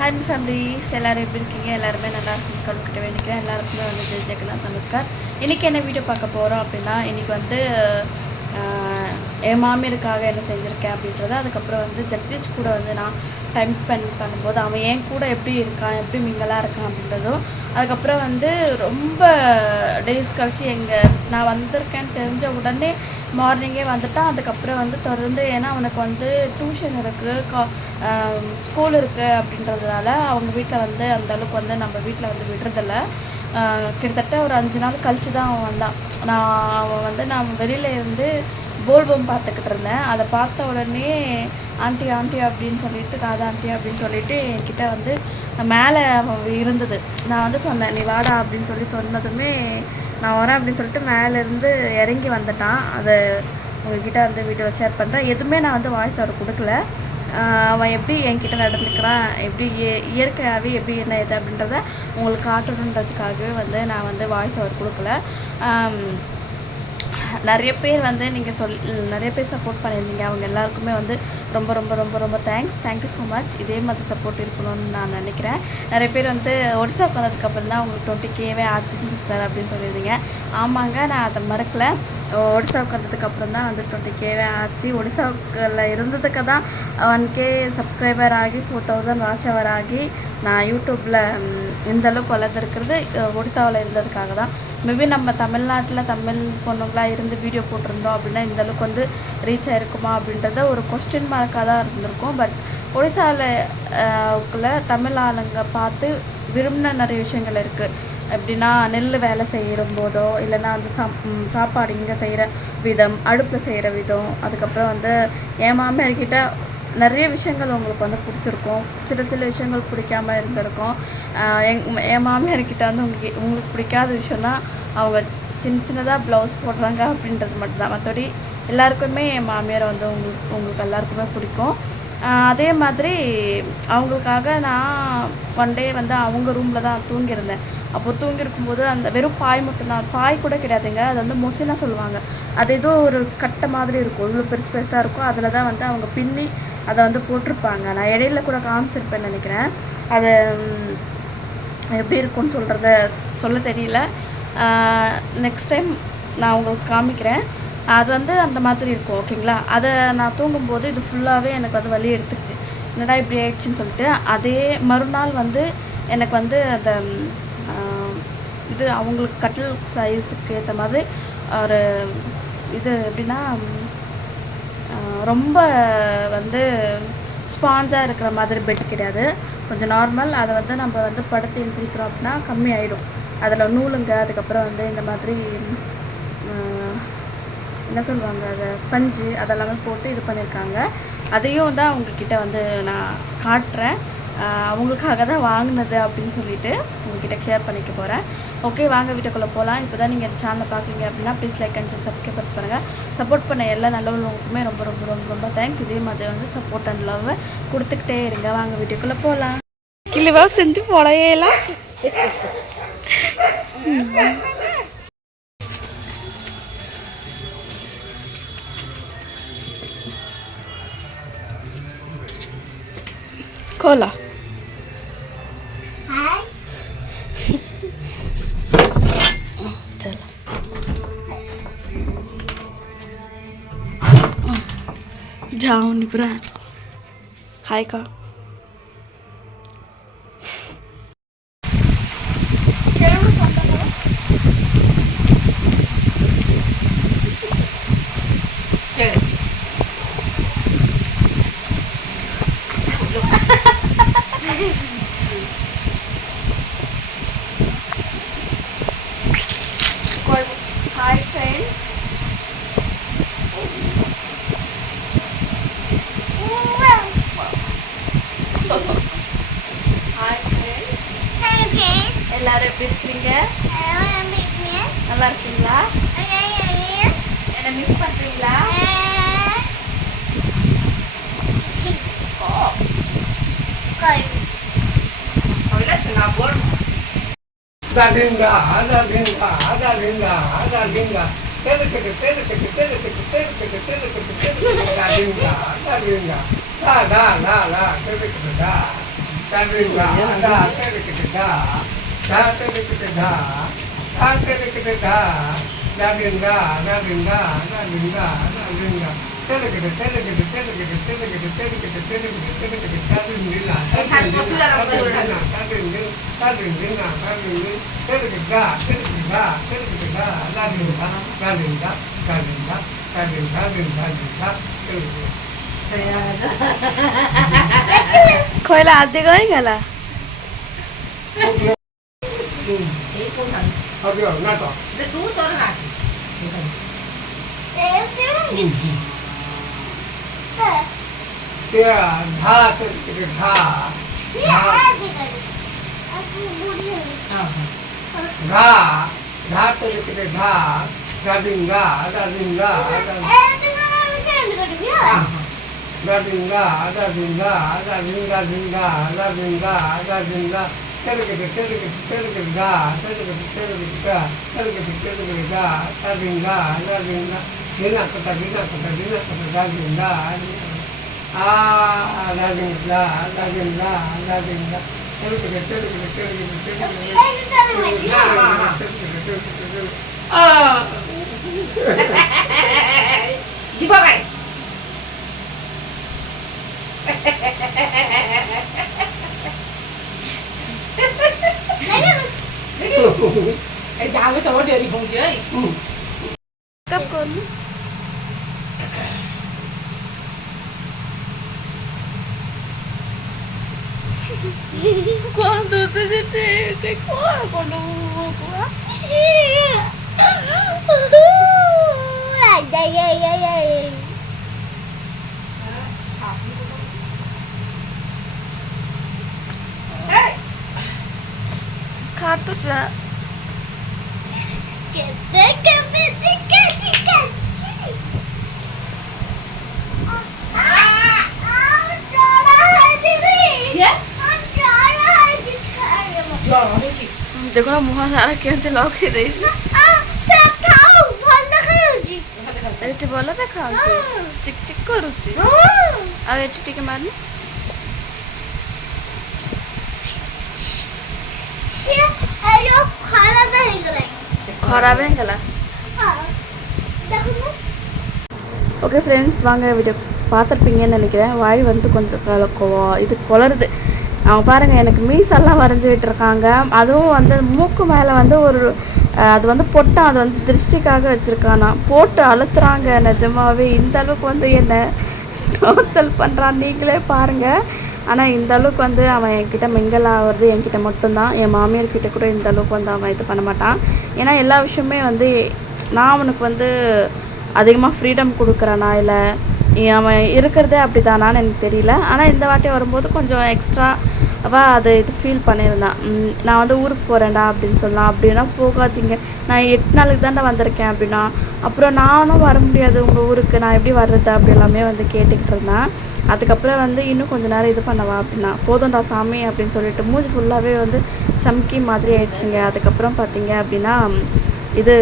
Hi families, எல்லோரும் எப்படி இருக்கீங்க? எல்லாருமே நல்லா இருக்குன்னு கடவுள்கிட்ட வேண்டிக்கிறேன். எல்லாருக்குமே வந்து ஜெயிக்கலாம் நமஸ்கார். இன்றைக்கி என்ன வீடியோ பார்க்க போகிறோம் அப்படின்னா, இன்றைக்கி வந்து என் மாமியருக்காக என்ன செஞ்சுருக்கேன் அப்படின்றத, அதுக்கப்புறம் வந்து ஜெகதீஷ் கூட வந்து நான் டைம் ஸ்பெண்ட் பண்ணும்போது அவன் என் கூட எப்படி இருக்கான், எப்படி மிங்கலாக இருக்கான் அப்படின்றதும், அதுக்கப்புறம் வந்து ரொம்ப டேஸ் கழிச்சு நான் வந்திருக்கேன்னு தெரிஞ்ச உடனே மார்னிங்கே வந்துட்டான். அதுக்கப்புறம் வந்து தொடர்ந்து ஏன்னா அவனுக்கு வந்து டியூஷன் இருக்குது, ஸ்கூல் இருக்குது அப்படின்றதுனால அவங்க வீட்டில் வந்து அந்தளவுக்கு வந்து நம்ம வீட்டில் வந்து விடுறதில்ல. கிட்டத்தட்ட ஒரு 5 நாள் கழித்து தான் அவன் வந்தான். நான் வெளியில் இருந்து போல்பம் பார்த்துக்கிட்டு இருந்தேன். அதை பார்த்த உடனே ஆண்டி ஆண்டி அப்படின்னு சொல்லிட்டு, ராதா ஆண்டி அப்படின்னு சொல்லிட்டு என்கிட்ட வந்து மேலே இருந்தது. நான் வந்து சொன்னேன், நீ வாடா அப்படின்னு சொன்னதுமே நான் வரேன் அப்படின்னு சொல்லிட்டு மேலேருந்து இறங்கி வந்துட்டான். அதை உங்கள்கிட்ட வந்து வீடியோ ஷேர் பண்ணுறேன். எதுவுமே நான் வந்து வாய்ஸ் அவர் கொடுக்கல. அவன் எப்படி என்கிட்ட நடந்துக்கிறான், எப்படி இயற்கையாகவே எப்படி என்ன இது அப்படின்றத உங்களுக்கு காட்டணுன்றதுக்காகவே வந்து நான் வந்து வாய்ஸ் அவர் கொடுக்கல. நிறைய பேர் வந்து நிறைய பேர் சப்போர்ட் பண்ணியிருந்தீங்க. அவங்க எல்லாருக்குமே வந்து ரொம்ப ரொம்ப ரொம்ப ரொம்ப தேங்க்யூ ஸோ மச். இதே மாதிரி சப்போர்ட் இருக்கணும்னு நான் நினைக்கிறேன். நிறைய பேர் வந்து ஒடிசாவுக்கு வந்ததுக்கப்புறம் தான் உங்களுக்கு 20K ஆச்சு சிஸ்டர் அப்படின்னு சொல்லியிருந்தீங்க. ஆமாங்க, நான் அதை மறக்கலை. ஒடிசாவுக்கு வந்ததுக்கப்புறம் தான் வந்து 20K ஆச்சு. ஒடிசாவுக்குள்ள இருந்ததுக்கு தான் 1K சப்ஸ்கிரைபர் ஆகி 4000 வாட்ச் ஹவர் ஆகி நான் யூடியூப்பில் இந்தளவுக்கு வளர்ந்துருக்கிறது ஒடிசாவில் இருந்ததுக்காக தான். மேபி நம்ம தமிழ்நாட்டில் தமிழ் பொண்ணுங்களாக இருந்து வீடியோ போட்டிருந்தோம் அப்படின்னா இந்தளவுக்கு வந்து ரீச் ஆகிருக்குமா அப்படின்றத ஒரு கொஸ்டின் மார்க்காக தான் இருந்திருக்கும். பட் ஒடிசாவில் தமிழ் ஆளுங்க பார்த்து விரும்பின நிறைய விஷயங்கள் இருக்குது. எப்படின்னா நெல் வேலை செய்கிற போதோ, இல்லைன்னா வந்து சாப்பாடு இங்கே செய்கிற விதம், அடுப்பில் செய்கிற விதம், அதுக்கப்புறம் வந்து என் மாமியார்கிட்ட நிறைய விஷயங்கள் உங்களுக்கு வந்து பிடிச்சிருக்கும். சில விஷயங்கள் பிடிக்காமல் இருந்திருக்கும். என் மாமியார்கிட்ட வந்து உங்களுக்கு பிடிக்காத விஷயம்னா அவங்க சின்னதாக ப்ளவுஸ் போடுறாங்க அப்படின்றது மட்டும்தான். மற்றபடி எல்லாருக்குமே என் மாமியாரை வந்து உங்களுக்கு எல்லாருக்குமே பிடிக்கும். அதே மாதிரி அவங்களுக்காக நான் ஒன் டே வந்து அவங்க ரூமில் தான் தூங்கியிருந்தேன். அப்போ தூங்கியிருக்கும்போது அந்த வெறும் பாய் மட்டும்தான், பாய் கூட கிடையாதுங்க, அது வந்து மொசினா சொல்லுவாங்க. அது ஏதோ ஒரு கட்டை மாதிரி இருக்கும், இவ்வளோ பெருசாக இருக்கும். அதில் தான் வந்து அவங்க பின்னி அதை வந்து போட்டிருப்பாங்க. நான் இடையில கூட காமிச்சிருப்பேன்னு நினைக்கிறேன். அது எப்படி இருக்குன்னு சொல்ல தெரியல. நெக்ஸ்ட் டைம் நான் உங்களுக்கு காமிக்கிறேன். அது வந்து அந்த மாதிரி இருக்கும், ஓகேங்களா? அதை நான் தூங்கும்போது இது ஃபுல்லாகவே எனக்கு வந்து வலி எடுத்துச்சு. என்னடா இப்படி ஆயிடுச்சுன்னு சொல்லிட்டு அதே மறுநாள் வந்து எனக்கு வந்து அந்த இது அவங்களுக்கு கட்டில் சைஸுக்கு ஏற்ற மாதிரி ஒரு இது எப்படின்னா ரொம்ப வந்து ஸ்பாஞ்சாக இருக்கிற மாதிரி பெட் கிடையாது, கொஞ்சம் நார்மல். அதை வந்து நம்ம வந்து படுத்து எழுந்திரிக்கிறோம் அப்படின்னா கம்மி ஆகிடும். அதில் நூலுங்க, அதுக்கப்புறம் வந்து இந்த மாதிரி என்ன சொல்லுவாங்க, அதை பஞ்சு அதெல்லாமே போட்டு இது பண்ணியிருக்காங்க. அதையும் தான் அவங்கக்கிட்ட வந்து நான் காட்டுறேன். அவங்களுக்காக தான் வாங்கினது அப்படின்னு சொல்லிட்டு உங்ககிட்ட ஷேர் பண்ணிக்க போகிறேன். ஓகே, வாங்க வீட்டுக்குள்ளே போகலாம். இப்போ தான் நீங்கள் சேனலை பார்க்குறீங்க அப்படின்னா ப்ளீஸ் லைக் அண்ட் சப்ஸ்கிரைப் பண்ணுங்கள். சப்போர்ட் பண்ண எல்லா நல்லவங்களுக்குமே ரொம்ப ரொம்ப ரொம்ப ரொம்ப தேங்க்ஸ். இதே மாதிரி வந்து சப்போர்ட் அண்ட் லவ் கொடுத்துக்கிட்டே இருங்க. வாங்க வீட்டுக்குள்ளே போகலாம். கிளிவா செஞ்சு போலையெல்லாம் கோலா जाओ निपरा हाय का हाय फ्रेंड्स, எல்லாரும் எப்படி இருக்கீங்க? நல்லா இருக்கீங்களா? என்ன மிஸ் பண்றீங்களா? खोला आधे गला जाओ तो डेरी पहुंच गई कब कौन cuando te cuore con Cartu sa देखो ना मुहा सारा कैसे लॉक है दे सब खाओ भल देखा होची एते बोला देखा होची चिक चिक करूची आ एते टिके मारनी ये अयो खराब है गला हां देखो ஓகே ஃப்ரெண்ட்ஸ் வாங்க வீடியோ பார்த்துருப்பீங்கன்னு நினைக்கிறேன். வாய் வந்து கொஞ்சம் இது குளருது. அவங்க பாருங்கள் எனக்கு மீசெல்லாம் வரைஞ்சி விட்டுருக்காங்க. அதுவும் வந்து மூக்கு மேலே வந்து ஒரு அது வந்து பொட்டான் அது வந்து திருஷ்டிக்காக வச்சுருக்கானா போட்டு அழுத்துறாங்க. நிஜமாகவே இந்த அளவுக்கு வந்து என்னை டோர்ச்சல் பண்ணுறான் நீங்களே பாருங்கள். ஆனால் இந்த அளவுக்கு வந்து அவன் என்கிட்ட மிங்கல் ஆகிறது என்கிட்ட மட்டும்தான். என் மாமியார்கிட்ட கூட இந்த அளவுக்கு வந்து அவன் இது பண்ண மாட்டான். ஏன்னா எல்லா விஷயமே வந்து நான் அவனுக்கு வந்து அதிகமாக ஃப்ரீடம் கொடுக்குறேனா இல்லை அவன் இருக்கிறதே அப்படி தானான்னு எனக்கு தெரியல. ஆனால் இந்த வாட்டி வரும்போது கொஞ்சம் எக்ஸ்ட்ராவாக அது இது ஃபீல் பண்ணியிருந்தான். நான் வந்து ஊருக்கு போகிறேன்டா அப்படின்னு சொல்லலாம். அப்படின்னா போகாதீங்க, நான் 8 நாளுக்கு தாண்டா வந்திருக்கேன் அப்படின்னா. அப்புறம் நானும் வர முடியாது உங்கள் ஊருக்கு, நான் எப்படி வர்றது அப்படி எல்லாமே வந்து கேட்டுக்கிட்டு இருந்தேன். அதுக்கப்புறம் வந்து இன்னும் கொஞ்சம் நேரம் இது பண்ணவா அப்படின்னா போதும்டா சாமி அப்படின்னு சொல்லிட்டு மூஞ்சி ஃபுல்லாகவே வந்து சம்கி மாதிரி ஆயிடுச்சுங்க. அதுக்கப்புறம் பார்த்தீங்க அப்படின்னா இது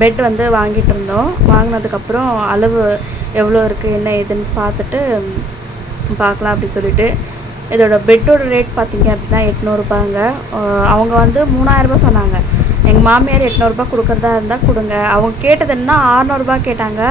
பெட் வந்து வாங்கிட்டு இருந்தோம். வாங்கினதுக்கப்புறம் அளவு எவ்வளோ இருக்குது என்ன ஏதுன்னு பார்த்துட்டு பார்க்கலாம் அப்படி சொல்லிட்டு இதோட பெட்டோட ரேட் பார்த்திங்க அப்படின்னா 800 ரூபாங்க. அவங்க வந்து 3000 ரூபா சொன்னாங்க. எங்கள் மாமியார் 800 ரூபா கொடுக்குறதா இருந்தால் கொடுங்க. அவங்க கேட்டது என்ன 600 ரூபா கேட்டாங்க.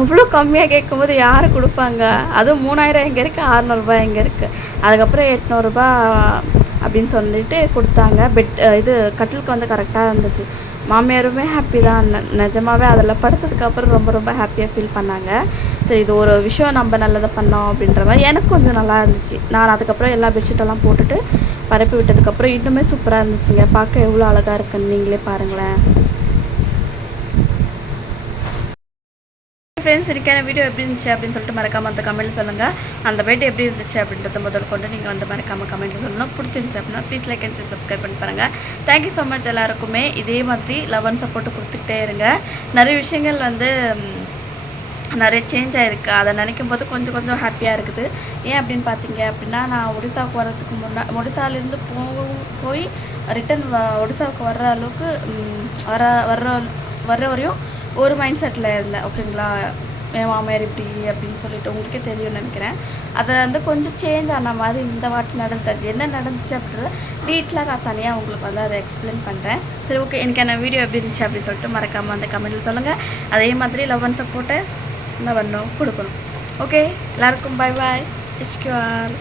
அவ்வளோ கம்மியாக கேட்கும்போது யார் கொடுப்பாங்க? அதுவும் 3000 எங்கே இருக்குது, 600 ரூபா எங்கே இருக்குது? அதுக்கப்புறம் 800 ரூபா அப்படின்னு சொல்லிட்டு கொடுத்தாங்க. பெட் இது கட்டிலுக்கு வந்து கரெக்டாக இருந்துச்சு. மாமியாருமே ஹாப்பி தான். நிஜமாகவே அதில் படுத்ததுக்கப்புறம் ரொம்ப ரொம்ப ஹாப்பியாக ஃபீல் பண்ணாங்க. சரி இது ஒரு விஷயம் நம்ம நல்லதாக பண்ணோம் அப்படின்ற மாதிரி எனக்கு கொஞ்சம் நல்லா இருந்துச்சு. நான் அதுக்கப்புறம் எல்லா பெட்ஷீட்டெல்லாம் போட்டுட்டு பரப்பி விட்டதுக்கப்புறம் இன்னுமே சூப்பராக இருந்துச்சுங்க. பார்க்க எவ்வளோ அழகாக இருக்குன்னு நீங்களே பாருங்களேன். ஃப்ரெண்ட்ஸ் இன்றைக்கான வீடியோ எப்படி இருந்துச்சு அப்படின்னு சொல்லிட்டு மறக்காமல் அந்த கமெண்ட் சொல்லுங்கள். அந்த பெட் எப்படி இருந்துச்சு அப்படின்றத முதல் கொண்டு நீங்கள் வந்து மறக்காமல் கமெண்ட் சொல்லணும். பிடிச்சிருந்துச்சு அப்படின்னா ப்ளீஸ் லைக் அண்ட் சப்ஸ்கிரைப் பண்ணி பாருங்கள். தேங்க்யூ ஸோ மச் எல்லாருக்குமே. இதே மாதிரி லவ் அண்ட் சப்போர்ட்டு கொடுத்துக்கிட்டே இருங்க. நிறைய விஷயங்கள் வந்து நிறைய சேஞ்ச் ஆகிருக்கு. அதை நினைக்கும் போது கொஞ்சம் கொஞ்சம் ஹாப்பியாக இருக்குது. ஏன் அப்படின்னு பார்த்தீங்க அப்படின்னா நான் ஒடிசாவுக்கு வர்றதுக்கு ஒடிசாலேருந்து போய் ரிட்டன் ஒடிசாவுக்கு வர்ற அளவுக்கு வர்ற வரையும் ஒரு மைண்ட் செட்டில் இருந்தேன். ஓகேங்களா, என் மாமியார் இப்படி அப்படின்னு சொல்லிட்டு உங்களுக்கே தெரியும்னு நினைக்கிறேன். அதை வந்து கொஞ்சம் சேஞ்ச் ஆன மாதிரி இந்த வாட்டி நடந்தது. என்ன நடந்துச்சு அப்படின்றத வீட்டில் நான் தனியாக உங்களுக்கு வந்து அதை எக்ஸ்பிளைன் பண்ணுறேன். சரி, ஓகே. எனக்கான வீடியோ எப்படி இருந்துச்சு அப்படின்னு சொல்லிட்டு மறக்காமல் அந்த கமெண்ட்டில் சொல்லுங்கள். அதே மாதிரி லவ் அண்ட் சப்போர்ட்டை என்ன பண்ணணும் கொடுக்கணும். ஓகே, எல்லாருக்கும் பாய் பாய். Issue all.